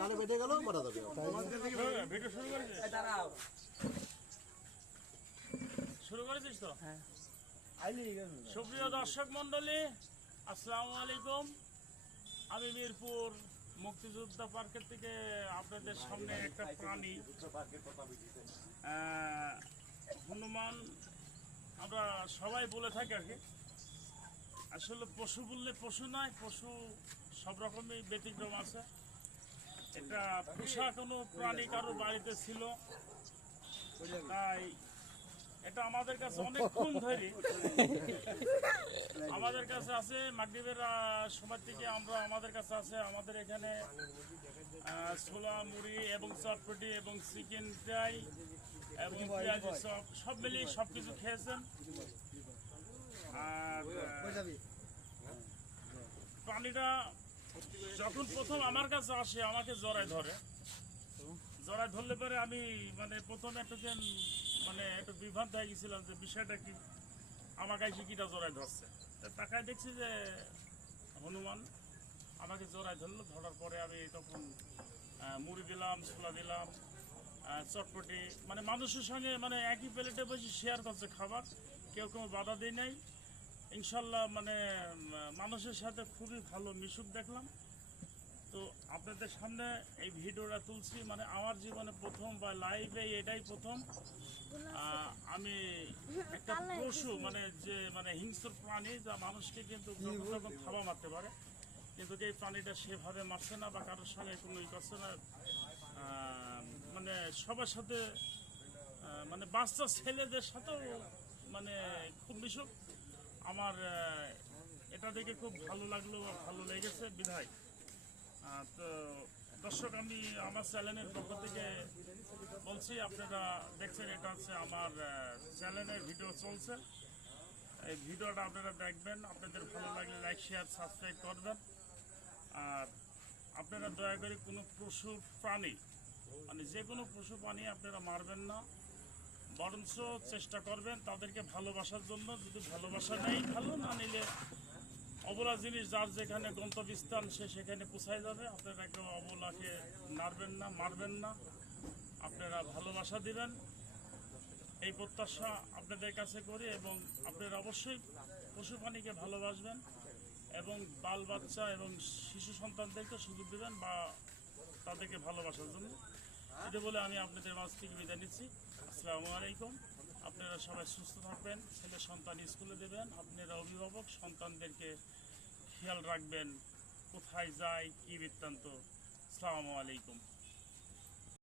ডালে বেঁধে গেল মারা যাবে। শুরু করেছিস তো? সুপ্রিয় দর্শক মন্ডলী, আসসালামু আলাইকুম। আমি মিরপুর মুক্তিযোদ্ধা পার্কের থেকে আপনাদের সামনে একটা প্রাণী হনুমান আমরা সবাই বলে থাকি আর কি। আসলে পশু বললে পশু নয়, পশু সব রকমই ব্যতিক্রম আছে। এটা পোষা কোনো প্রাণী কারো বাড়িতে ছিল, তাই এটা আমাদের কাছে অনেকক্ষণ ধরে আমাদের কাছে আছে। মাগরিবের সময় থেকে আমাদের কাছে আছে। আমাদের এখানে ছোলা মুড়ি এবং চটপটি এবং চিকেন ফ্রাই এবং পেঁয়াজি সব মিলিয়ে সব কিছু খেয়েছেন। আর প্রাণীটা যখন প্রথম আমার কাছে আসে আমাকে জড়ায় ধরলে পরে আমি প্রথমে একটু বিভ্রান্ত হয়ে গেছিলাম যে বিষয়টা কি, আমাকে কিটা জড়ায় ধরছে। তাকায় দেখছি যে হনুমান আমাকে জড়ায় ধরলো। ধরার পরে আমি তখন মুড়ি দিলাম, ছোলা দিলাম, চটপটি, মানুষের সঙ্গে একই প্লেটে বসে শেয়ার করছে খাবার, কেউ বাধা দেয় নাই। ইনশাল্লাহ মানুষের সাথে খুবই ভালো মিশুক দেখলাম। তো আপনাদের সামনে এই ভিডিওটা তুলছি, আমার জীবনে প্রথম বা লাইভে এটাই প্রথম আমি একটা পশু যে হিংস্র প্রাণী যা মানুষকে কিন্তু যখন থাবা মারতে পারে, কিন্তু এই প্রাণীটা সেভাবে মারছে না বা কারোর সঙ্গে কোনো ই করছে না। সবার সাথে বাচ্চা ছেলেদের সাথেও খুব মিশুক। আমার এটা দেখে খুব ভালো লাগলো বা ভালো লেগেছে বিধায়। তো দর্শক, আমি আমার চ্যানেলের পক্ষ থেকে বলছি, আপনারা দেখছেন এটা হচ্ছে আমার চ্যানেলের ভিডিও চলছে। এই ভিডিওটা আপনারা দেখবেন, আপনাদের ভালো লাগলে লাইক শেয়ার সাবস্ক্রাইব করবেন। আর আপনারা দয়া করে কোনো পশু প্রাণী যে কোনো পশু প্রাণী আপনারা মারবেন না, বরঞ্চ চেষ্টা করবেন তাদেরকে ভালোবাসার জন্য। যদি ভালোবাসা নেই ভালো, না নিলে অবলা জিনিস যার যেখানে গন্তব্যস্থান সে সেখানে পৌঁছায় যাবে। আপনারা কেউ অবলাকে নাড়বেন না, মারবেন না, আপনারা ভালোবাসা দিবেন, এই প্রত্যাশা আপনাদের কাছে করি। এবং আপনারা অবশ্যই পশু প্রাণীকে ভালোবাসবেন এবং বাল বাচ্চা এবং শিশু সন্তানদেরকে সুযোগ দেবেন বা তাদেরকে ভালোবাসার জন্য। এটা বলে আমি আপনাদের মাঝ থেকে বিদায় নিচ্ছি। আসসালামু আলাইকুম। আপনারা সবাই সুস্থ থাকবেন, ছেলে সন্তান স্কুলে দেবেন, আপনারা অভিভাবক সন্তানদেরকে খেয়াল রাখবেন, কোথায় যায় কি বৃত্তান্ত। আসসালামু আলাইকুম।